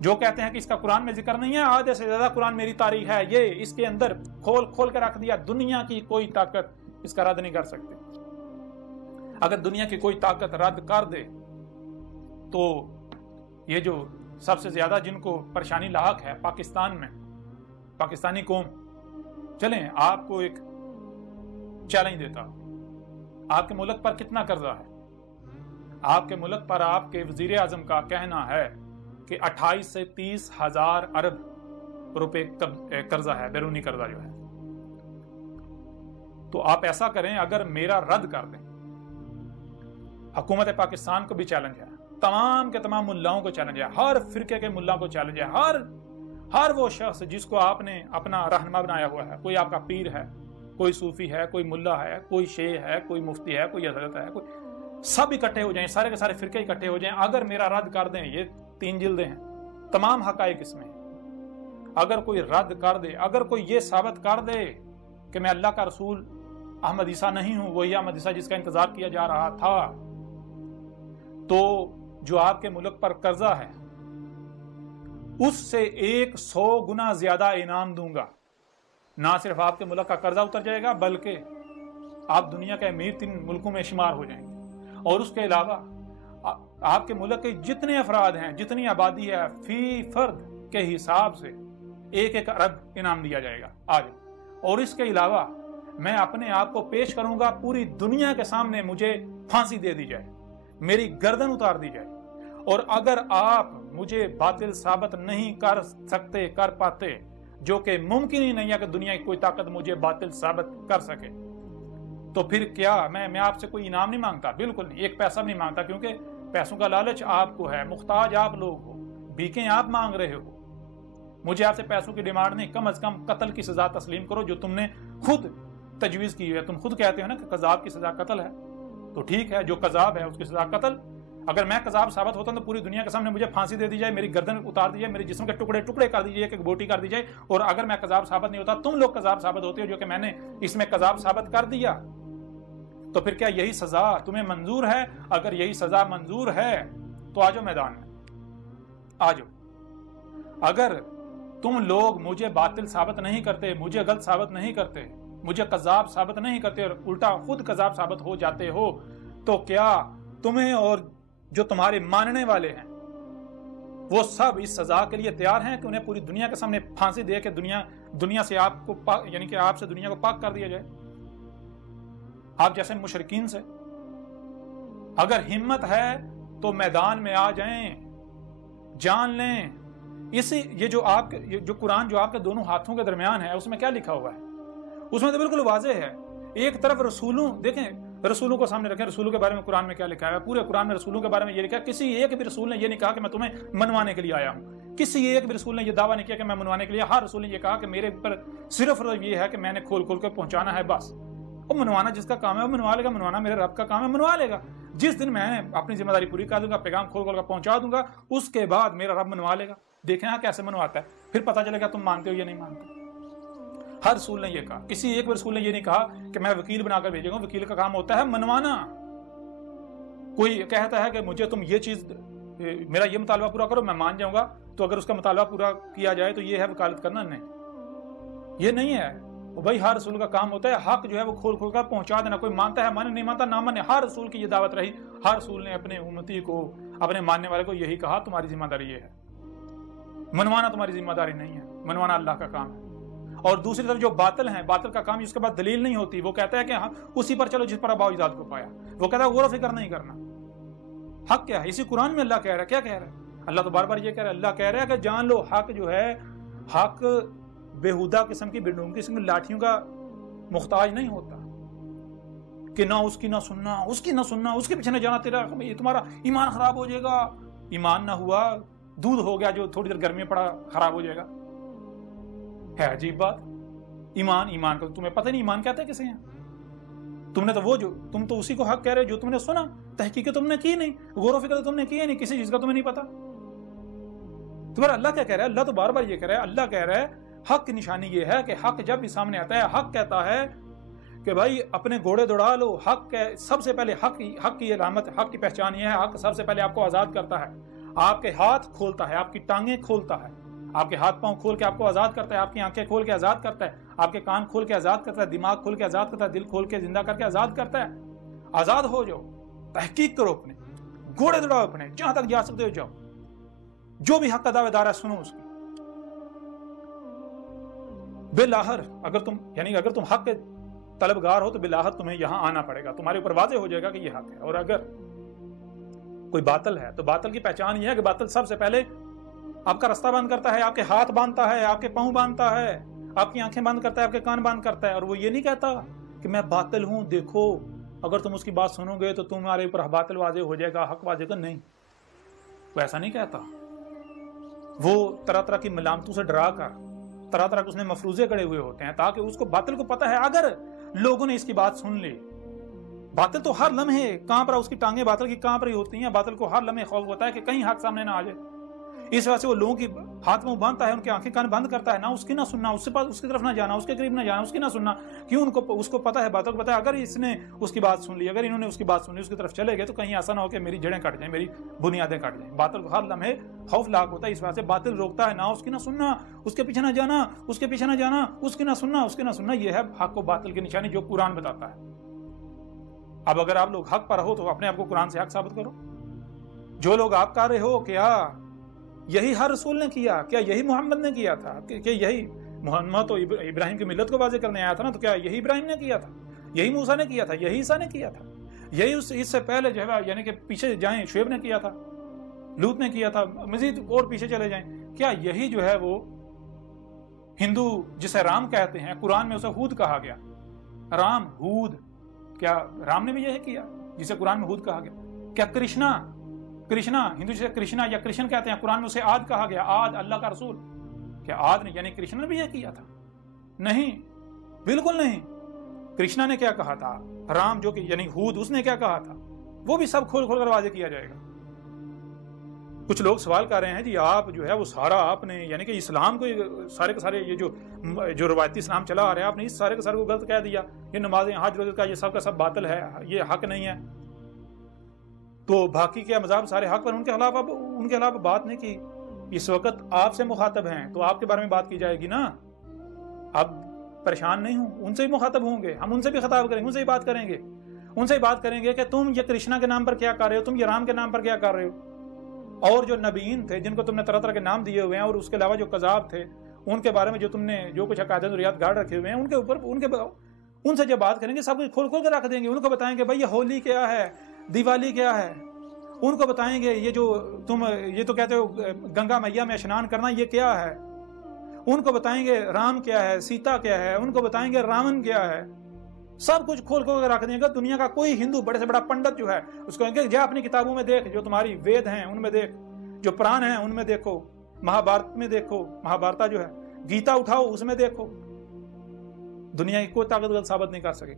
جو کہتے ہیں کہ اس کا قرآن میں ذکر نہیں ہے، آدھے سے زیادہ قرآن میری تاریخ ہے، یہ اس کے اندر کھول کھول کے رکھ دیا، دنیا کی کوئی طاقت اس کا رد نہیں کر سکتی۔ اگر دنیا کی کوئی طاقت رد کر دے تو یہ جو سب سے زیادہ جن کو پریشانی لاحق ہے پاکستان میں، پاکستانی قوم، چلیں آپ کو ایک چیلنج دیتا ہوں، آپ کے ملک پر کتنا قرضہ ہے؟ آپ کے ملک پر آپ کے وزیر اعظم کا کہنا ہے کہ 28 سے 30 ہزار ارب روپے قرضہ ہے، بیرونی قرضہ جو ہے۔ تو آپ ایسا کریں، اگر میرا رد کر دیں، حکومت پاکستان کو بھی چیلنج ہے، تمام کے تمام ملاؤں کو چیلنج ہے، ہر فرقے کے ملاؤں کو چیلنج ہے، ہر وہ شخص جس کو آپ نے اپنا رہنما بنایا ہوا ہے، کوئی آپ کا پیر ہے، کوئی صوفی ہے، کوئی ملا ہے، کوئی شیخ ہے، کوئی مفتی ہے، کوئی حضرت ہے، کوئی، سب اکٹھے ہو جائیں، سارے کے سارے فرقے اکٹھے ہو جائیں، اگر میرا رد کر دیں، یہ 3 جلدیں ہیں، تمام حقائق اس میں ہیں، اگر کوئی رد کر دے، اگر کوئی یہ ثابت کر دے کہ میں اللہ کا رسول احمد عیسیٰ نہیں ہوں، وہی احمد عیسیٰ جس کا انتظار کیا جا رہا تھا، تو جو آپ کے ملک پر قرضہ ہے اس سے 100 گنا زیادہ انعام دوں گا۔ نہ صرف آپ کے ملک کا قرضہ اتر جائے گا، بلکہ آپ دنیا کے امیر 3 ملکوں میں شمار ہو جائیں گے، اور اس کے علاوہ آپ کے ملک کے جتنے افراد ہیں، جتنی آبادی ہے، فی فرد کے حساب سے 1 ارب انعام دیا جائے گا آج۔ اور اس کے علاوہ میں اپنے آپ کو پیش کروں گا پوری دنیا کے سامنے، مجھے پھانسی دے دی جائے، میری گردن اتار دی جائے، اور اگر آپ مجھے باطل ثابت نہیں کر سکتے، کر پاتے، جو کہ ممکن ہی نہیں ہے کہ دنیا کی کوئی طاقت مجھے باطل ثابت کر سکے، تو پھر کیا میں آپ سے کوئی انعام نہیں مانگتا، بالکل نہیں، 1 پیسہ نہیں مانگتا، کیونکہ پیسوں کا لالچ آپ کو ہے، محتاج آپ لوگ ہو، بھیکیں آپ مانگ رہے ہو، مجھے آپ سے پیسوں کی ڈیمانڈ نہیں، کم از کم قتل کی سزا تسلیم کرو جو تم نے خود تجویز کی ہے۔ تم خود کہتے ہو نا کہ قذاب کی سزا قتل ہے، تو ٹھیک ہے، جو قذاب ہے اس کی سزا قتل۔ اگر میں قذاب ثابت ہوتا ہوں تو پوری دنیا کے سامنے مجھے پھانسی دے دی جائے، میری گردن اتار دی جائے، میرے جسم کے ٹکڑے ٹکڑے کر دی جائے، ایک بوٹی کر دی جائے، اور اگر میں قذاب ثابت نہیں ہوتا، تم لوگ قذاب ثابت ہوتے ہو جو کہ میں نے اس میں قذاب ثابت کر دیا، تو پھر کیا یہی سزا تمہیں منظور ہے؟ اگر یہی سزا منظور ہے تو آ جاؤ میدان میں، آ جاؤ۔ اگر تم لوگ مجھے باطل ثابت نہیں کرتے، مجھے غلط ثابت نہیں کرتے، مجھے قذاب ثابت نہیں کرتے، اور الٹا خود قذاب ثابت ہو جاتے ہو، تو کیا تمہیں اور جو تمہارے ماننے والے ہیں وہ سب اس سزا کے لیے تیار ہیں کہ انہیں پوری دنیا کے سامنے پھانسی دے کے دنیا سے آپ کو یعنی کہ آپ سے دنیا کو پاک کر دیا جائے؟ آپ جیسے مشرکین سے اگر ہمت ہے تو میدان میں آ جائیں، جان لیں۔ یہ جو قرآن جو آپ کے دونوں ہاتھوں کے درمیان ہے، اس میں کیا لکھا ہوا ہے؟ اس میں تو بالکل واضح ہے، ایک طرف رسولوں، دیکھیں رسولوں کو سامنے رکھیں، رسولوں کے بارے میں قرآن میں کیا لکھا ہے؟ پورے قرآن میں رسولوں کے بارے میں یہ لکھا ہے، کسی ایک بھی رسول نے یہ نہیں کہا کہ میں تمہیں منوانے کے لیے آیا ہوں، کسی ایک بھی رسول نے یہ دعویٰ نہیں کیا کہ میں منوانے کے لیے، ہر رسول نے یہ کہا کہ میرے پر صرف یہ ہے کہ میں نے کھول کھول کے پہنچانا ہے، بس۔ وہ منوانا جس کا کام ہے وہ منوا لے گا، منوانا میرے رب کا کام ہے، منوا لے گا۔ جس دن میں اپنی ذمہ داری پوری کر دوں گا، پیغام کھول کھول کر پہنچا دوں گا، اس کے بعد میرا رب منوا لے گا۔ دیکھیں ہاں کیسے منواتا ہے، پھر پتہ چلے گا تم مانتے ہو یا نہیں مانتے۔ ہر رسول نے یہ کہا، کسی ایک بھی رسول نے یہ نہیں کہا کہ میں وکیل بنا کر بھیجوں گا، وکیل کا کام ہوتا ہے منوانا۔ کوئی کہتا ہے کہ مجھے تم یہ چیز، میرا یہ مطالبہ پورا کرو، میں مان جاؤں گا، تو اگر اس کا مطالبہ پورا کیا جائے تو یہ ہے وکالت کرنا؟ نہیں، یہ نہیں ہے۔ بھائی ہر رسول کا کام ہوتا ہے حق جو ہے وہ کھول کھول کر پہنچا دینا، کوئی مانتا ہے مانے، نہیں مانتا نہ مانے، ہر رسول کی یہ دعوت رہی، ہر رسول نے اپنے امتی کو، اپنے ماننے والے کو یہی کہا تمہاری ذمہ داری یہ ہے، منوانا تمہاری ذمہ داری نہیں ہے، منوانا اللہ کا کام ہے۔ اور دوسری طرف جو باطل ہیں، باطل کا کام اس کے بعد دلیل نہیں ہوتی، وہ کہتا ہے کہ ہاں اسی پر چلو جس پر ابا اجداد کو پایا، وہ کہتا ہے غور و فکر نہیں کرنا۔ حق کیا ہے؟ اسی قرآن میں اللہ کہہ رہا ہے، کیا کہہ رہا ہے اللہ؟ تو بار بار یہ کہہ رہا ہے، اللہ کہہ رہا ہے کہ جان لو حق جو ہے، حق بےہودہ قسم کی بنڈوں قسم کی لاٹھیوں کا محتاج نہیں ہوتا کہ نہ اس کی نہ سننا، اس کی نہ سننا، اس کے پیچھے نہ جانا، تمہارا ایمان خراب ہو جائے گا۔ ایمان نہ ہوا، دودھ ہو گیا جو تھوڑی دیر گرمی میں پڑا خراب ہو جائے گا۔ ہے عجیب بات، ایمان کا تمہیں پتہ نہیں ایمان کہتے کسے ہیں؟ تم نے تو تم تو اسی کو حق کہہ رہے جو تم نے سنا، تحقیق تم نے کی نہیں، غور و فکر تم نے کی نہیں، کسی چیز کا تمہیں نہیں پتا۔ تمہارا اللہ کیا کہہ رہا ہے؟ اللہ تو بار بار یہ کہہ رہا ہے، اللہ کہہ رہا ہے حق کی نشانی یہ ہے کہ حق جب بھی سامنے آتا ہے، حق کہتا ہے کہ بھائی اپنے گھوڑے دوڑا لو، حق سب سے پہلے حق کی علامت، حق کی پہچان یہ ہے، حق سب سے پہلے آپ کو آزاد کرتا ہے، آپ کے ہاتھ کھولتا ہے، آپ کی ٹانگیں کھولتا ہے، آپ کے ہاتھ پاؤں کھول کے آپ کو آزاد کرتا ہے، آپ کی آنکھیں کھول کے آزاد کرتا ہے، آپ کے کان کھول کے آزاد کرتا ہے، دماغ کھول کے آزاد کرتا ہے، دل کھول کے زندہ کر کے آزاد کرتا ہے۔ آزاد ہو جاؤ، تحقیق کرو، اپنے گھوڑے دوڑاؤ، اپنے جہاں تک جا سکتے ہو جاؤ، جو بھی حق کا دعوے دار ہے سنو اس کی۔ بالآخر اگر تم حق کے طلبگار ہو تو بالآخر تمہیں یہاں آنا پڑے گا، تمہارے اوپر واضح ہو جائے گا کہ یہ حق ہے۔ اور اگر کوئی باطل ہے تو باطل کی پہچان یہ ہے کہ باطل سب سے پہلے آپ کا رستہ بند کرتا ہے، آپ کے ہاتھ باندھتا ہے، آپ کے پاؤں باندھتا ہے، آپ کی آنکھیں بند کرتا ہے، آپ کے کان بند کرتا ہے، اور وہ یہ نہیں کہتا کہ میں باطل ہوں، دیکھو اگر تم اس کی بات سنو گے تو تمہارے اوپر باطل واضح ہو جائے گا، حق واضح ہوگا، نہیں، وہ ایسا نہیں کہتا۔ وہ طرح طرح کی ملامتوں سے ڈرا کر طرح طرح کے اس نے مفروضے کڑے ہوئے ہوتے ہیں تاکہ اس کو باطل کو پتہ ہے اگر لوگوں نے اس کی بات سن لی، باطل تو ہر لمحے کانپ رہا، اس کی ٹانگیں باطل کی کانپ رہی ہوتی ہیں، باطل کو ہر لمحے خوف ہوتا ہے کہ کہیں حق سامنے نہ آ جائے، اس وجہ سے وہ لوگوں کی ہاتھ منہ باندھتا ہے، ان کی آنکھیں کان بند کرتا ہے، نہ اس کی نہ سننا، اس کی طرف نہ جانا، اس کے قریب نہ جانا، اس کی نہ سننا، کیوں اس کو پتہ ہے، باطل کو پتہ ہے اگر اس نے اس کی بات سن لی، اگر انہوں نے اس کی بات سن لی، اس کی طرف چلے گئے تو کہیں ایسا نہ ہو کہ میری جڑیں کٹ جائیں، میری بنیادیں کٹ جائیں۔ باطل کو ہر لمحے خوف لاحق ہوتا ہے، اس وجہ سے باطل روکتا ہے، نہ اس کی نہ سننا، اس کے پیچھے نہ جانا، اس کے پیچھے نہ جانا، اس کی نہ سننا، اس کی نہ سننا۔ یہ ہے حق و باطل کی نشانی جو قرآن بتاتا ہے۔ اب اگر آپ لوگ حق پر ہو تو اپنے آپ کو قرآن سے حق ثابت کرو۔ جو لوگ آپ کہہ رہے ہو کیا یہی ہر رسول نے کیا، کیا یہی محمد نے کیا تھا، کہ یہی محمد تو ابراہیم کی ملت کو واضح کرنے آیا تھا نا، تو کیا یہی ابراہیم نے کیا تھا، یہی موسیٰ نے کیا تھا، یہی عیسیٰ نے کیا تھا، یہی اس سے پہلے جو ہے یعنی کہ پیچھے جائیں شعیب نے کیا تھا، لوط نے کیا تھا، مزید اور پیچھے چلے جائیں، کیا یہی جو ہے وہ ہندو جسے رام کہتے ہیں، قرآن میں اسے ہود کہا گیا، رام ہود، کیا رام نے بھی یہی کیا جسے قرآن میں ہود کہا گیا؟ کیا کرشنا ہندو جسے کرشنا یا کرشن کہتے ہیں، قرآن میں اسے عاد کہا گیا، عاد اللہ کا رسول، کیا عاد نے یعنی کرشنا نے بھی یہ کیا تھا؟ نہیں، بالکل نہیں۔ کرشنا نے کیا کہا تھا، رام جو کہ یعنی ہود، اس نے کیا کہا تھا، وہ بھی سب کھول کر واضح کیا جائے گا۔ کچھ لوگ سوال کر رہے ہیں جی آپ جو ہے وہ سارا آپ نے یعنی کہ اسلام کو سارے کے سارے یہ جو روایتی اسلام چلا آ رہا ہے آپ نے اس سارے کے سارے کو غلط کہہ دیا، یہ نمازیں حج روزے کا یہ سب کا سب باطل ہے، یہ حق نہیں ہے، تو باقی کیا مذاہب سارے حق پر، ان کے خلاف بات نہیں کی۔ اس وقت آپ سے مخاطب ہیں تو آپ کے بارے میں بات کی جائے گی نا، اب پریشان نہیں ہوں، ان سے بھی مخاطب ہوں گے، ہم ان سے بھی خطاب کریں گے، ان سے بھی بات کریں گے، ان سے بھی بات کریں گے کہ تم یہ کرشنا کے نام پر کیا کر رہے ہو، تم یہ رام کے نام پر کیا کر رہے ہو، اور جو نبیین تھے جن کو تم نے طرح طرح کے نام دیے ہوئے ہیں، اور اس کے علاوہ جو کذاب تھے ان کے بارے میں جو تم نے جو کچھ عقائد و ریات گاڑ رکھے ہوئے ہیں، ان کے اوپر ان سے جب بات کریں گے سب کچھ کھول کھول کے رکھ دیں گے، ان کو بتائیں گے بھائی یہ ہولی کیا ہے، دیوالی کیا ہے، ان کو بتائیں گے یہ جو تم یہ تو کہتے ہو گنگا میاں میں اشنان کرنا یہ کیا ہے، ان کو بتائیں گے رام کیا ہے، سیتا کیا ہے، ان کو بتائیں گے راون کیا ہے، سب کچھ کھول کھول کے رکھ دیں گے۔ دنیا کا کوئی ہندو بڑے سے بڑا پنڈت جو ہے اس کو کہیں گے جا اپنی کتابوں میں دیکھ، جو تمہاری وید ہیں ان میں دیکھ، جو پران ہیں ان میں دیکھو، مہابھارت میں دیکھو، مہابھارتا جو ہے، گیتا اٹھاؤ اس میں دیکھو، دنیا کی کوئی طاقت ثابت نہیں کر سکے گی۔